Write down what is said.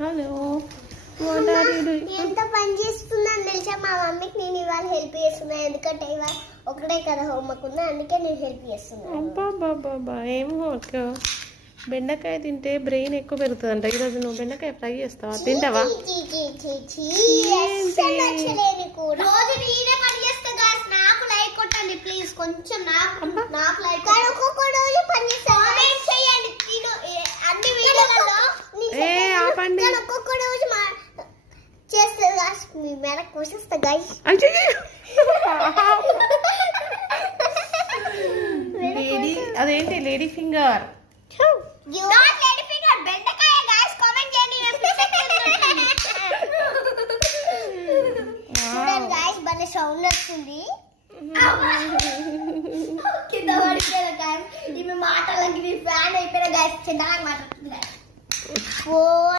Hello ఎంత పని చేస్తున్నాను తెలుసా మా మమ్మీకి నేను ఇవాళ హెల్ప్ చేస్తున్నాను ఎందుకంటే ఇవాళ ఒకటే కదా హోంవర్క్ ఉందా అందుకే నేను హెల్ప్ చేస్తున్నాను. అబ్బా ఏం వర్క్. బెండకాయ తింటే బ్రెయిన్ ఎక్కువ పెరుగుతుందంట. ఈరోజు నువ్వు బెండకాయ ఫ్రై చేస్తావా? తింటావా? రోజు నేనే పని చేస్తా గాయ్స్. నాకు లైక్ కొట్టండి ప్లీజ్. కొంచెం నాకు లైక్ ఒక్కొక్క రోజు పని చేస్తా. కామెంట్ చేయండి అన్ని వీడియోలలో. ఆపండి. ఒక్కొక్క రోజు చేస్తా గాయ్స్. మీ మేర కోసేస్తా గాయ్స్. లేడీ అదేంటి lady finger? Not lady finger బెండకాయ గాయ్స్. కామెంట్ చేయండి. చూడండి గాయ్స్ భలే సౌండ్ వస్తుంది. కింద పడిపోయిన గాయ్స్. ఈమె మాటలకి ఫ్యాన్ అయిపోయిన గాయ్స్. చిన్నగా మాట్లాడుతుంది గాయ్స్.